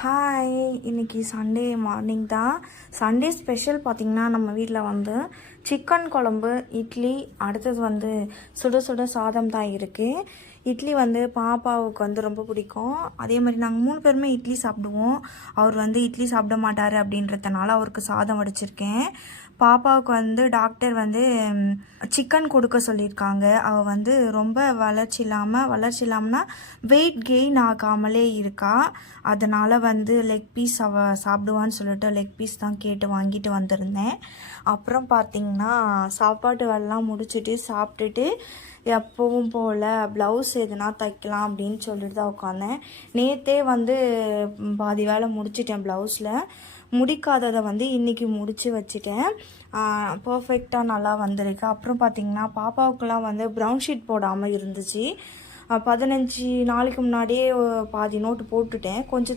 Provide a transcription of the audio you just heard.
Hi, இன்னைக்கு Sunday morning தான். Sunday special பார்த்திங்கன்னா நம்ம வீட்டில் வந்து சிக்கன் குழம்பு, இட்லி, அடுத்தது வந்து சுட சுட சாதம் தான் இருக்குது. இட்லி வந்து பாப்பாவுக்கு வந்து ரொம்ப பிடிக்கும். அதே மாதிரி நாங்கள் 3 பேருமே இட்லி சாப்பிடுவோம். அவர் வந்து இட்லி சாப்பிட மாட்டார் அப்படின்றதுனால அவருக்கு சாதம் வடிச்சிருக்கேன். பாப்பாவுக்கு வந்து டாக்டர் வந்து சிக்கன் கொடுக்க சொல்லியிருக்காங்க. அவள் வந்து ரொம்ப வளர்ச்சி இல்லாமல்னா வெயிட் கெயின் ஆகாமலே இருக்கா. அதனால் வந்து லெக் பீஸ் அவள் சாப்பிடுவான்னு சொல்லிட்டு லெக் பீஸ் தான் கேட்டு வாங்கிட்டு வந்திருந்தேன். அப்புறம் பார்த்திங்கன்னா சாப்பாட்டு வேலைலாம் முடிச்சுட்டு சாப்பிட்டுட்டு எப்பவும் போல் ப்ளவுஸ் எதுனா தைக்கலாம் அப்படின்னு சொல்லிட்டு தான் உட்காந்தேன். நேற்றே வந்து பாதி வேலை முடிச்சிட்டேன். ப்ளவுஸில் முடிக்காததை வந்து இன்றைக்கி முடித்து வச்சுட்டேன். பர்ஃபெக்டாக நல்லா வந்திருக்கு. அப்புறம் பார்த்திங்கன்னா பாப்பாவுக்கெல்லாம் வந்து ப்ரௌன் ஷீட் போடாமல் இருந்துச்சு. 15 நாளைக்கு முன்னாடியே பாதி நோட்டு போட்டுட்டேன். கொஞ்சம் தான்